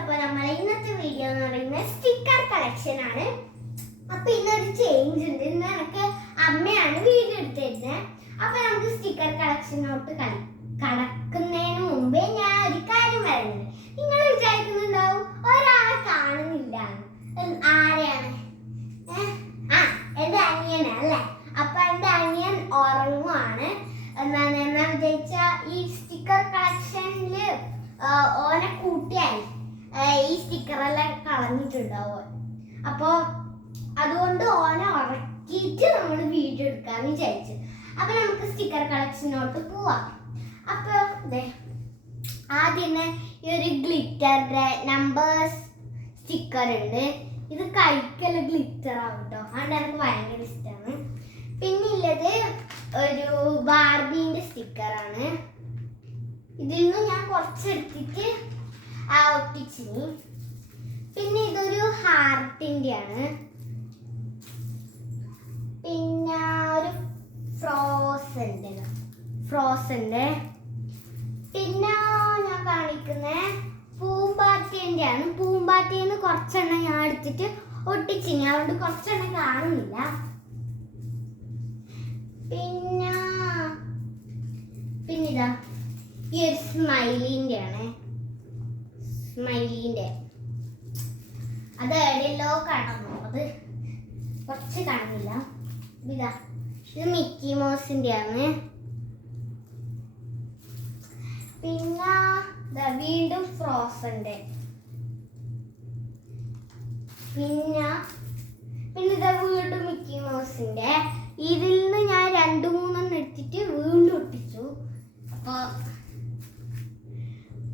അപ്പൊ നമ്മളെ ഇന്നത്തെ വീഡിയോ എന്ന് പറയുന്നത് സ്റ്റിക്കർ കളക്ഷൻ ആണ്. അപ്പൊ ഇന്നൊരു ചേഞ്ച് ഉണ്ട്. ഇന്ന് എനിക്ക് അമ്മയാണ് വീഡിയോ എടുത്തിരുന്നത് അപ്പൊ നമുക്ക് സ്റ്റിക്കർ കളക്ഷനോട്ട് കളി കടക്കുന്നതിന് മുമ്പേ ഞാൻ ഒരു കാര്യം പറയുന്നത്. നിങ്ങൾ വിചാരിക്കുന്നുണ്ടാവും ഒരാളെ കാണുന്നില്ല ആരെയാണ്? ആ എന്റെ അനിയനാ അല്ലേ? അപ്പൊ എന്റെ അനിയൻ ഉറങ്ങുവാണ്. എന്താണ് എന്നാ വിചാരിച്ച ഈ സ്റ്റിക്കർ കളക്ഷനിൽ ഓനെ കൂട്ടിയായി. ഈ സ്റ്റിക്കറെല്ലാം കളഞ്ഞിട്ടുണ്ടാവും. അപ്പോ അതുകൊണ്ട് ഓനെ ഉറക്കിയിട്ട് നമ്മൾ വീഡിയോ എടുക്കാന്ന് വിചാരിച്ചു. അപ്പൊ നമുക്ക് സ്റ്റിക്കർ കളക്ഷനോട്ട് പോവാം. അപ്പൊ ദേ, ആദ്യം ഈ ഒരു ഗ്ലിറ്ററിന്റെ നമ്പേഴ്സ് സ്റ്റിക്കർ ഉണ്ട്. ഇത് കഴിക്കല്ല ഗ്ലിറ്റർ ആവും കേട്ടോ അതുകൊണ്ട് എനിക്ക് ഭയങ്കര ഇഷ്ടമാണ് പിന്നെ ഉള്ളത് ഒരു ബാർബീന്റെ സ്റ്റിക്കറാണ് ഇതിൽ നിന്ന് ഞാൻ കുറച്ചെടുത്തിട്ട് ആ ഒട്ടിച്ചിനി പിന്നെ ഇതൊരു ഹാർട്ടിന്റെ ആണ് പിന്നെ ഒരു ഫ്രോസന്റെ. ഫ്രോസന്റെ. പിന്നെ ഞാൻ കാണിക്കുന്ന പൂമ്പാറ്റേന്റെ ആണ് പൂമ്പാറ്റേന്ന് കുറച്ചെണ്ണം ഞാൻ എടുത്തിട്ട് ഒട്ടിച്ചിനി. അതുകൊണ്ട് കുറച്ചെണ്ണം കാണുന്നില്ല. പിന്നെ പിന്നെ ഇതാ ഈ ഒരു സ്മൈലിന്റെ ആണ് സ്മൈലിന്റെ അത് എവിടെയല്ലോ കാണുന്നു അത് കുറച്ച് കാണുന്നില്ല. ഇതാ ഇത്. മിക്കി മോസിന്റെ ആണ് പിന്നെ വീണ്ടും ഫ്രോസന്റെ പിന്നെ പിന്നെ ഇതാ വീണ്ടും മിക്കി മൗസിന്റെ ഇതിൽ നിന്ന് ഞാൻ രണ്ടു മൂന്നെണ്ണം എടുത്തിട്ട് വീണ്ടും ഒട്ടിച്ചു അപ്പൊ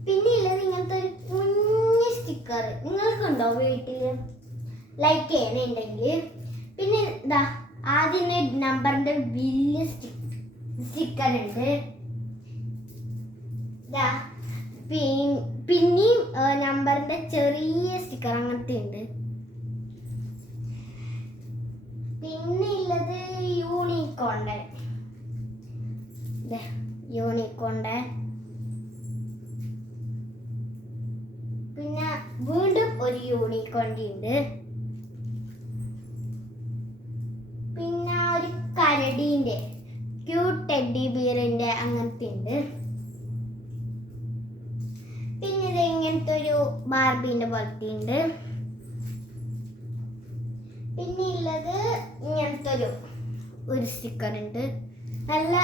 പിന്നെ ഉള്ളത് ഇങ്ങനത്തെ ഒരു കുഞ്ഞ് സ്റ്റിക്കർ നിങ്ങൾക്കുണ്ടോ വീട്ടിൽ? ലൈക്ക് ചെയ്യണുണ്ടെങ്കിൽ പിന്നെ എന്താ ആദ്യം നമ്പറിന്റെ വലിയ സ്റ്റിക്കർ ഉണ്ട്. പിന്നെയും നമ്പറിന്റെ ചെറിയ സ്റ്റിക്കർ അങ്ങനത്തെ ഉണ്ട്. പിന്നെ ഉള്ളത് യൂണിക്കോണ്ട് യൂണിക്കോണ്ട് ഒരു യൂണിക്കോണ്ടി ഉണ്ട്. പിന്നെ ഒരു കരടീന്റെ ക്യൂട്ട് ടെഡി ബിയറിന്റെ അങ്ങനത്തെ ഉണ്ട്. പിന്നെ ഇത് ഇങ്ങനത്തെ ഒരു ബാർബീന്റെ പോലത്തെ ഉണ്ട്. പിന്നെ ഉള്ളത് ഇങ്ങനത്തെ ഒരു ഒരു സ്റ്റിക്കർ ഉണ്ട്. നല്ല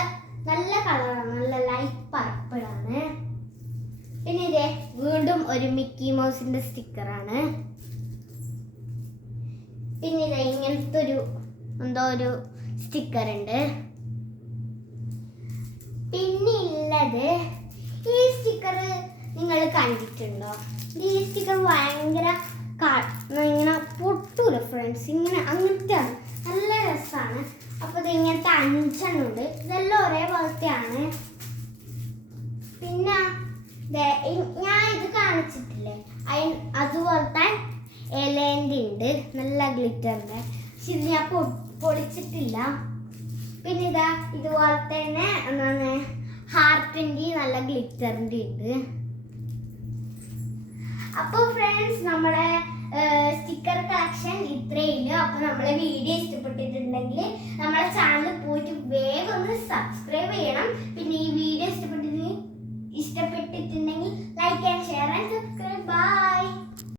നല്ല കളറാണ് നല്ല ലൈറ്റ് പർപ്പിൾ ആണ്. പിന്നെ ഇതേ വീണ്ടും ഒരു മിക്കി മൗസിന്റെ സ്റ്റിക്കറാണ്. പിന്നെ ഇതാ ഇങ്ങനത്തെ ഒരു എന്തോ ഒരു സ്റ്റിക്കർ ഉണ്ട് പിന്നെ ഉള്ളത് ഈ സ്റ്റിക്കർ നിങ്ങൾ കണ്ടിട്ടുണ്ടോ? ഈ സ്റ്റിക്കർ ഭയങ്കര ഇങ്ങനെ പൊട്ടൂല ഫ്രണ്ട്സ് ഇങ്ങനെ അങ്ങനത്തെയാണ്. നല്ല രസമാണ് അപ്പോൾ ഇത് ഇങ്ങനത്തെ അഞ്ചെണ്ണം ഉണ്ട് ഇതെല്ലാം ഒരേ ഇ- ഞാൻ ഇത് കാണിച്ചിട്ടില്ലേ? അതുപോലത്തെ എലേന്റെ ഉണ്ട് നല്ല ഗ്ലിറ്ററിന്റെ പക്ഷെ ഇത് ഞാൻ പൊളിച്ചിട്ടില്ല പിന്നെ ഇതാ ഇതുപോലെ തന്നെ എന്താണ് ഹാർട്ടിന്റെ നല്ല ഗ്ലിറ്ററിന്റെ ഉണ്ട് അപ്പോൾ ഫ്രണ്ട്സ് നമ്മുടെ സ്റ്റിക്കർ കളക്ഷൻ ഇത്രയേ ഉള്ളൂ. അപ്പോൾ നമ്മളെ വീഡിയോ ഇഷ്ടപ്പെട്ടിട്ടുണ്ടെങ്കിൽ നമ്മളെ ചാനൽ പോയിട്ട് വേഗം ഒന്ന് സബ്സ്ക്രൈബ് ചെയ്യണം. പിന്നെ ഈ വീഡിയോ ഇഷ്ടപ്പെട്ടിട്ടുണ്ടെങ്കിൽ ഇഷ്ടപ്പെട്ടിട്ടുണ്ടെങ്കിൽ